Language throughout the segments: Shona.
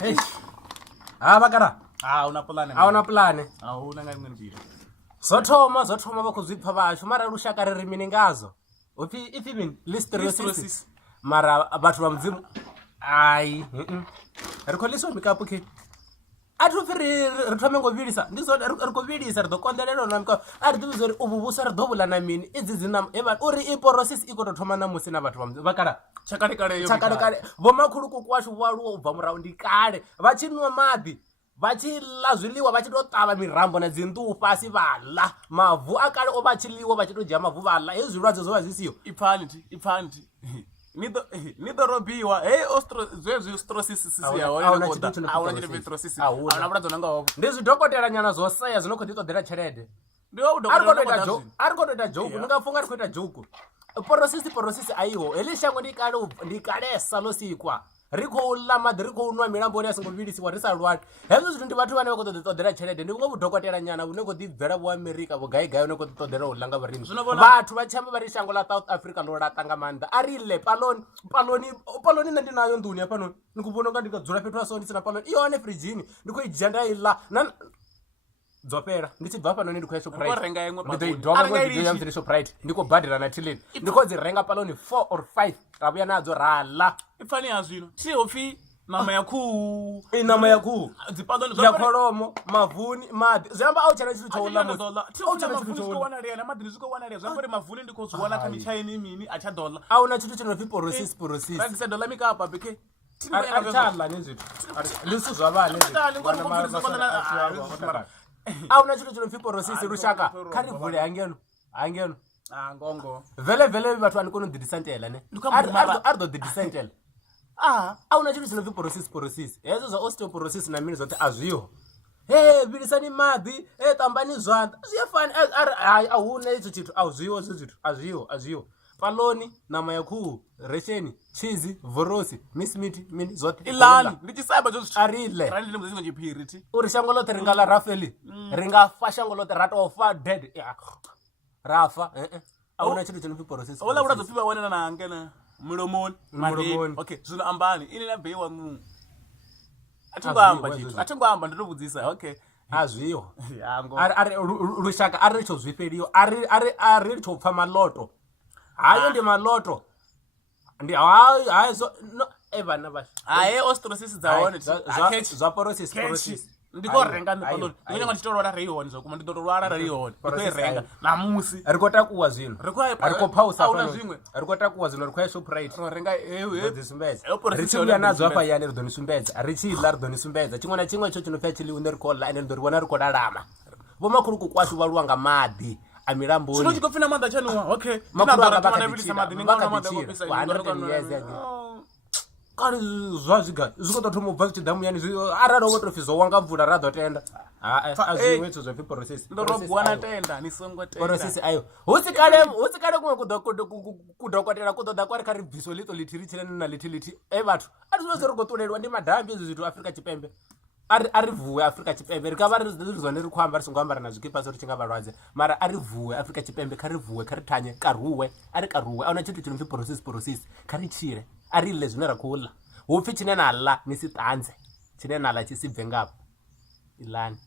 Hey. Bakara. Una plane. Una plane. Una ngani mbili. Zothoma bakuzipha basho mara lushaka ririmi ngazo. Uphi ifimini listerosis. Mara abantu bamzimu ai rikholiswa mikapu ke atufiri rithome ngovilisa ndizo rikovilisa ridokondelelo namka ari divizori ububusa ridobula na mini idzizina eva uri iporosis ikotothoma na musi na bathu bakara chakale vomakhulu kukwashu valuwa ubva muraundi kale vachinwa madhi vachila zwiḽiwa vachitotava mirambo na dzinḓuhu fhasi vala mavu akale o vachiliwa vachitodzhia mavu vala hezwi zwilwadze zwo vha zwi siho ipfani ni ḓo robiwa hei zwezwi ostrosis ndi zwidokotela nyana zwo seya zwino khou ḓi ṱoḓela tshelede ari khou toita joku ndi nga funga ari khou ita joku porosis aiho heḽi shango ndi kalesa ḽo sikwa ri khou ḽa maḓi ri khou nwa milamboni a songo vhilisiwa ri sa lwali hezwo zwithu ndi vhathu vhane vha khou ṱoḓa ṱoḓela tshelede ndi vhuṅwe vhudokotela nyana vhune khou ḓi bvela vho amerika vhugaigai vhune khou ḓi ṱoḓela u ḽa nga vharimi vhathu vha tshamba vha ri shango ḽa south africa ḽo laṱa nga maanḓa ari ḽe paloni nṋe ndi nayo nḓuni hafhanoni ni khou vhona unga ndi nga dzula fhethu ha so ndi sina paloni i hone firidzhini ndi khou i dzhia nda i ḽa dzo fhela ndi tshi bva hafhanoni ndi khou ya shoprite ndi ḓo i dovha ngo ya muthu shoprite ndi khou badela na tilini ndi khou dzi renga paloni 4 or 5 ra vhuya nadzo ra ḽa ipfani ya zwino thi hopfi nama ya khuhu ya kholomo mavuni maḓi zwi amba a u tshena tshithu tsho ḽa mavuni ndi khou zwi wana kha mitshaini mini a tsha ḓola a huna tshithu tshi no pfi porosis ragisa dola mikapa beke arithala ni zwithu ndi zwithu zwa vhane a huna tshithu tshi no pfi porosis lushaka kha ri vule hangeno ngongo vele vhathu vha ni kone u ḓidisentela ne ari ḓo ḓidisentela a huna tshithu tshi no pfi porosis hezwo zwa osteoporosis na mini zwoṱhe a zwiho vhilisani maḓi ṱambani zwanḓa zwi a fani a huna hetsho tshithu a zwiho zwo zwithu a zwiho paloni nama ya khuhu resheni cheese vorosi mismiti mini zwoṱhe ilani ndi tshisaiba zwo zwithu ari ḽe rani ndi muzima tshipiriti uri shango ḽoṱhe ri nga ḽa rafeli ri nga fa shango ḽoṱhe ra tou fa dead rafa a huna tshithu tshi no pfi porosis ola vhulwadze pfi vha wanela na ngena mulomoni okay zwino ambani ini na beiwa mu athungo amba ndo vhudzisa okay a zwiho ari lushaka ari tsho zwifheliyo ari tsho pfa maloto hayo ndi maloto ndi hayo so no vhana vha osteoporosis dza hone zwa porosis ndiko renga ndipaloni ndiko nyanga nditolwala reihoni zokuma nditolwala reihoni ndiko renga namusi ri khou takuwa zwino ri khou pausa fano zwimwe ri khou takuwa zwino ri khou ya shoprite ro renga ḓi sumbedza ri tshi vhuya nadzo hafha yani ri ḓo ni sumbedza ri tshi ḽa ri ḓo ni sumbedza tshiṅwe na tshiṅwe tsho tshi no pfha tshi ḽiwi ri khou ḽa ende ri ḓo ri vhona ri khou lalama vho makhulu kukwashu vha luwa nga maḓi a milamboni zwino tshi khou pfina maḓi atshanuwa okay makhulu anga vha kha maḓi ni nga maḓi kopisa 100 years kale zwa zwiga zwi khou tou thoma u bva zwi tshi ḓa muyani arali wo tou pfi zwo wanga mvula ra ḓo tenda a zwiṅwe hezwo zwo pfi porosis ndo robiwa na tenda ni songo tenda porosis ayo hu si kale kuṅwe kudokotela ku ḓoḓa kwari kha ri bviso ḽiṱo ḽithihi tshileni na ḽithihi vhathu a ri zwi ri khou ṱuleliwa ndi madambi ezwi zwithu Afrika Tshipembe a ri vuwe Afrika Tshipembe ri ka vha ri zwone ri khou amba ri songo ambara na zwikipa zwo ri tshi nga vhalwadze mara a ri vuwe Afrika Tshipembe kha ri vuwe kha ri thanye karuwe a ri karuwe a huna tshithu tshi no pfi porosis kha ri tshile a ri ḽe zwine ra khou ḽa hu pfi tshine na ḽa ni si ṱanze tshine na ḽa tshi si bve ngafho ilani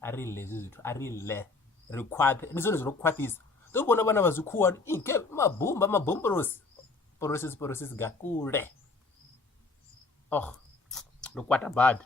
a ri ḽe hezwi zwithu a ri ḽe ri khwaṱhe ndi zwone zwi no khwaṱhisa ḓo vhona vhana vha zwikhuwa ike mabomborosi porosis ga kule ndo kwata bad